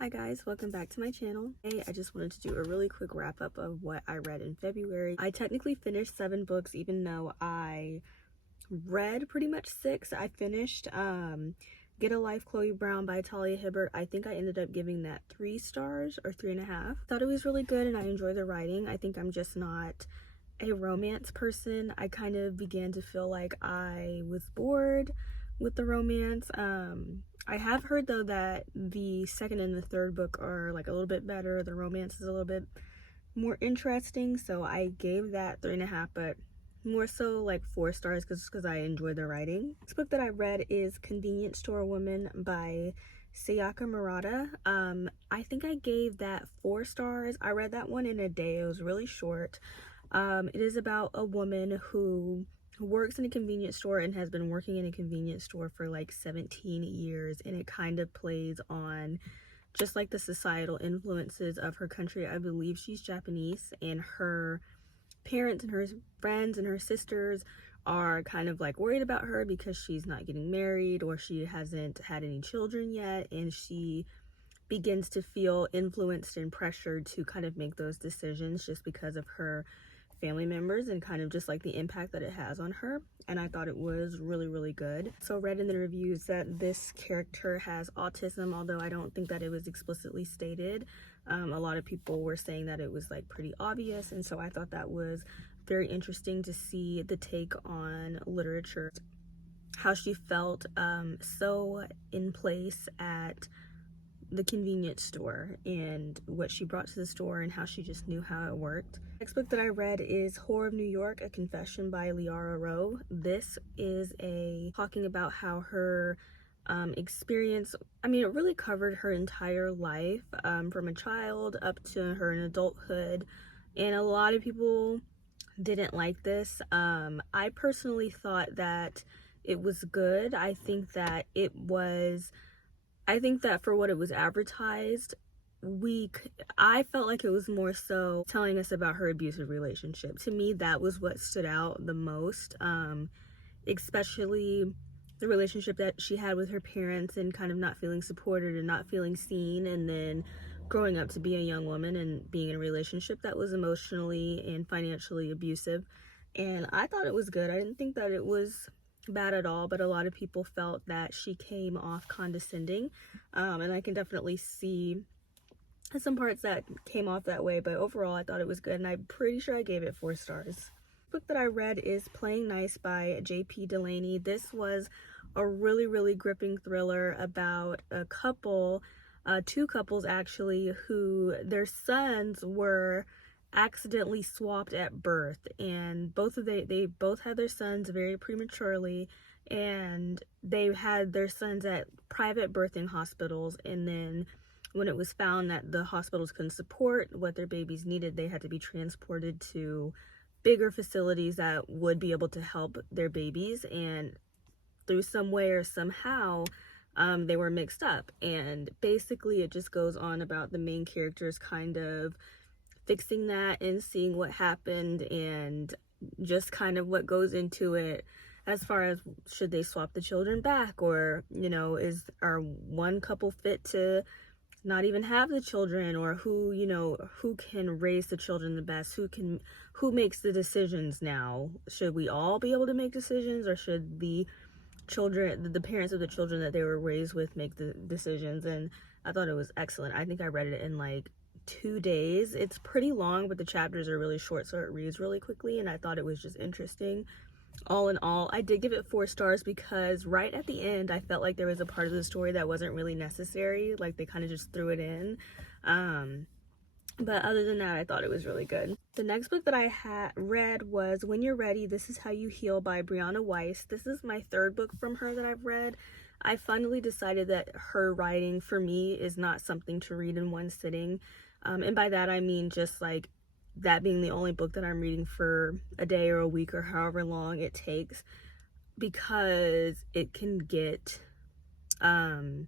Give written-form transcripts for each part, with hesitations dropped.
Hi guys, welcome back to my channel. Hey, I just wanted to do a really quick wrap up of what I read in February. I technically finished 7 books even though I read pretty much 6. I finished Get a Life Chloe Brown by Talia Hibbert. I think I ended up giving that 3 stars or 3.5. Thought it was really good and I enjoy the writing. I think I'm just not a romance person. I kind of began to feel like I was bored with the romance. I have heard though that the second and the third book are like a little bit better. The romance is a little bit more interesting, so I gave that 3.5, but more so like 4 stars because I enjoyed the writing. This book that I read is Convenience Store Woman by Sayaka Murata. I think I gave that 4 stars. I read that one in a day. It was really short. It is about a woman who works in a convenience store and has been working in a convenience store for like 17 years, and it kind of plays on just like the societal influences of her country. I believe she's Japanese, and her parents and her friends and her sisters are kind of like worried about her because she's not getting married or she hasn't had any children yet, and she begins to feel influenced and pressured to kind of make those decisions just because of her family members and kind of just like the impact that it has on her. And I thought it was really good. So read in the reviews that this character has autism, although I don't think that it was explicitly stated. A lot of people were saying that it was like pretty obvious, and so I thought that was very interesting to see the take on literature, how she felt so in place at the convenience store and what she brought to the store and how she just knew how it worked. Next book that I read is Horror of New York, A Confession by Liara Rowe. This is talking about how her experience, I mean, it really covered her entire life, from a child up to her in adulthood, and a lot of people didn't like this. I personally thought that it was good. I think that for what it was advertised, I felt like it was more so telling us about her abusive relationship. To me, that was what stood out the most, especially the relationship that she had with her parents and kind of not feeling supported and not feeling seen, and then growing up to be a young woman and being in a relationship that was emotionally and financially abusive. And I thought it was good. I didn't think that it was bad at all, but a lot of people felt that she came off condescending, and I can definitely see some parts that came off that way, but overall I thought it was good, and I'm pretty sure I gave it 4 stars. The book that I read is Playing Nice by J.P. Delaney. This was a really gripping thriller about a couple, 2 couples actually, who their sons were accidentally swapped at birth, and they both had their sons very prematurely, and they had their sons at private birthing hospitals, and then when it was found that the hospitals couldn't support what their babies needed, they had to be transported to bigger facilities that would be able to help their babies, and through some way or somehow they were mixed up. And basically it just goes on about the main characters kind of fixing that and seeing what happened, and just kind of what goes into it as far as should they swap the children back, or are one couple fit to not even have the children, or who can raise the children the best, who makes the decisions now. Should we all be able to make decisions, or should the parents of the children that they were raised with make the decisions? And I thought it was excellent. I think I read it in like 2 days. It's pretty long, but the chapters are really short, so it reads really quickly, and I thought it was just interesting. All in all, I did give it 4 stars because right at the end I felt like there was a part of the story that wasn't really necessary, like they kind of just threw it in, but other than that I thought it was really good. The next book that I had read was When You're Ready, This Is How You Heal by Brianna Weiss. This is my 3rd book from her that I've read. I finally decided that her writing for me is not something to read in one sitting, and by that I mean just like that being the only book that I'm reading for a day or a week or however long it takes, because it can get kind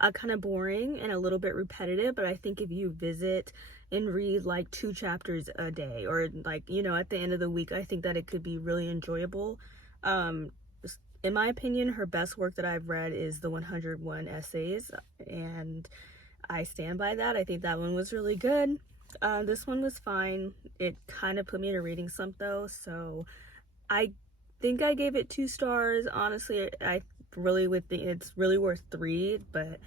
of boring and a little bit repetitive. But I think if you visit and read like 2 chapters a day, or like at the end of the week, I think that it could be really enjoyable. In my opinion, her best work that I've read is the 101 essays, and I stand by that. I think that one was really good. This one was fine. It kind of put me in a reading slump though, so I think I gave it 2 stars. Honestly, I really would think it's really worth 3, but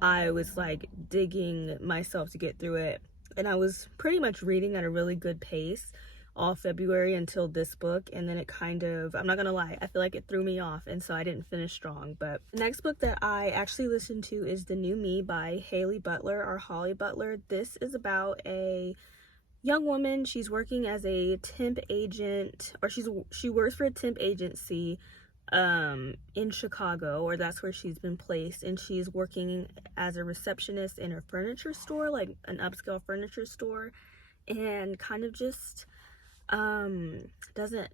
I was like digging myself to get through it. And I was pretty much reading at a really good pace all February until this book, and then it kind of, I'm not gonna lie, I feel like it threw me off, and so I didn't finish strong. But the next book that I actually listened to is The New Me by Haley Butler, or Holly Butler. This is about a young woman. She's working as a temp agent, or she works for a temp agency in Chicago, or that's where she's been placed, and she's working as a receptionist in a furniture store, like an upscale furniture store, and kind of just doesn't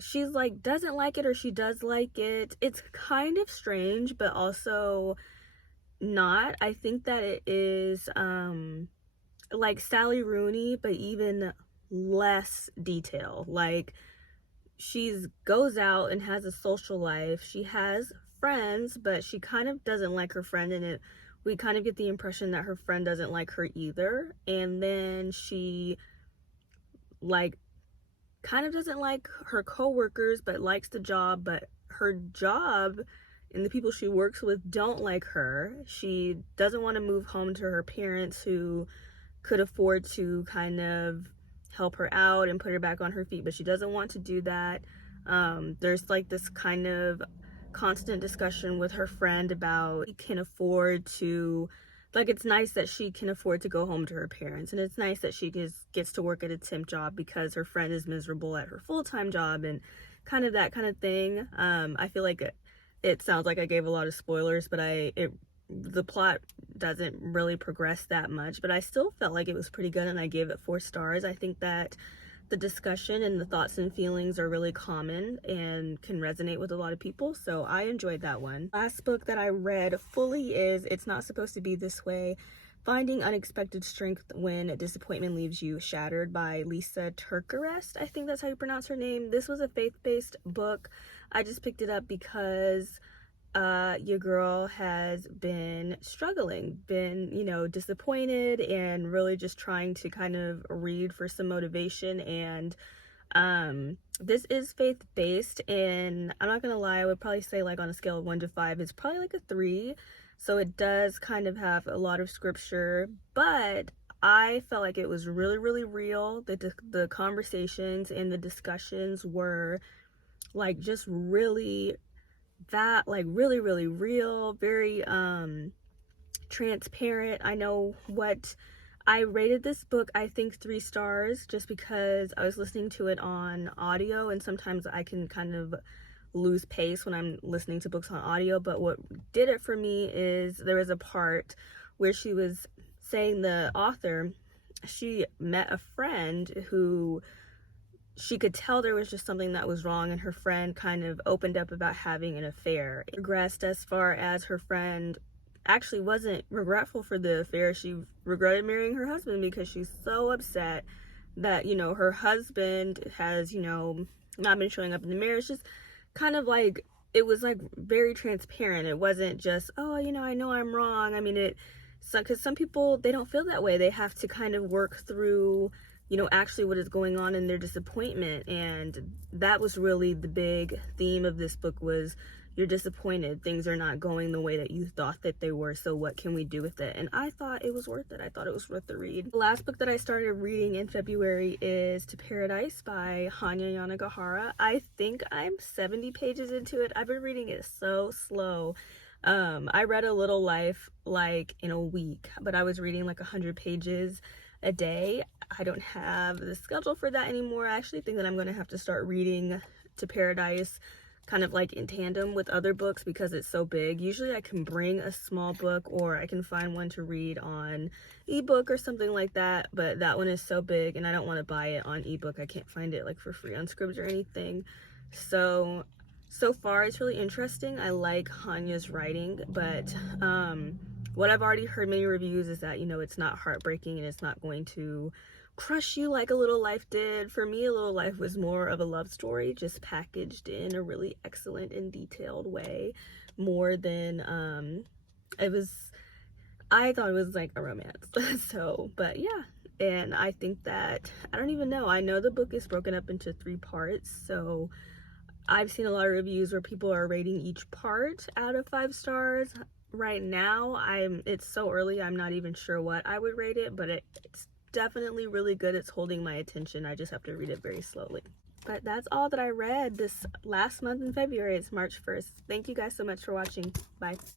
she's like doesn't like it, or she does like it. It's kind of strange, but also not. I think that it is like Sally Rooney, but even less detail. Like, she's goes out and has a social life. She has friends, but she kind of doesn't like her friend, and we kind of get the impression that her friend doesn't like her either. And then she like kind of doesn't like her coworkers, but likes the job, but her job and the people she works with don't like her. She doesn't want to move home to her parents, who could afford to kind of help her out and put her back on her feet, but she doesn't want to do that. There's like this kind of constant discussion with her friend about she can afford to, like, it's nice that she can afford to go home to her parents, and it's nice that she gets to work at a temp job because her friend is miserable at her full-time job, and kind of that kind of thing. I feel like it sounds like I gave a lot of spoilers, but the plot doesn't really progress that much, but I still felt like it was pretty good, and I gave it 4 stars. I think that the discussion and the thoughts and feelings are really common and can resonate with a lot of people, so I enjoyed that one. Last book that I read fully is It's Not Supposed to Be This Way: Finding Unexpected Strength When Disappointment Leaves You Shattered by Lisa Turkerest. I think that's how you pronounce her name. This was a faith-based book. I just picked it up because your girl has been struggling, been, disappointed, and really just trying to kind of read for some motivation. And this is faith-based, and I'm not gonna lie, I would probably say, like, on a scale of 1 to 5, it's probably like a 3. So it does kind of have a lot of scripture, but I felt like it was really, really real. The conversations and the discussions were like just really really, really real, very transparent. I know what I rated this book, I think 3 stars, just because I was listening to it on audio, and sometimes I can kind of lose pace when I'm listening to books on audio. But what did it for me is there was a part where she was saying, the author, she met a friend who she could tell there was just something that was wrong, and her friend kind of opened up about having an affair. It progressed as far as her friend actually wasn't regretful for the affair. She regretted marrying her husband because she's so upset that, her husband has, not been showing up in the marriage. Just kind of like, it was like very transparent. It wasn't just, oh, I know I'm wrong. I mean, because some people, they don't feel that way. They have to kind of work through actually what is going on in their disappointment. And that was really the big theme of this book, was you're disappointed. Things are not going the way that you thought that they were, so what can we do with it? And I thought it was worth it. I thought it was worth the read. The last book that I started reading in February is To Paradise by Hanya Yanagihara. I think I'm 70 pages into it. I've been reading it so slow. I read A Little Life like in a week, but I was reading like 100 pages a day. I don't have the schedule for that anymore. I actually think that I'm going to have to start reading To Paradise kind of like in tandem with other books, because it's so big. Usually I can bring a small book, or I can find one to read on ebook or something like that, but that one is so big and I don't want to buy it on ebook. I can't find it like for free on Scribd or anything. So far it's really interesting. I like Hanya's writing, but what I've already heard many reviews is that, it's not heartbreaking and it's not going to crush you like A Little Life did. For me, A Little Life was more of a love story, just packaged in a really excellent and detailed way, more than it was. I thought it was like a romance. So, but yeah. And I think that, I don't even know, I know the book is broken up into 3 parts, so I've seen a lot of reviews where people are rating each part out of 5 stars. Right now, it's so early, I'm not even sure what I would rate it, but it's definitely really good. It's holding my attention. I just have to read it very slowly. But that's all that I read this last month in February. It's March 1st. Thank you guys so much for watching. Bye.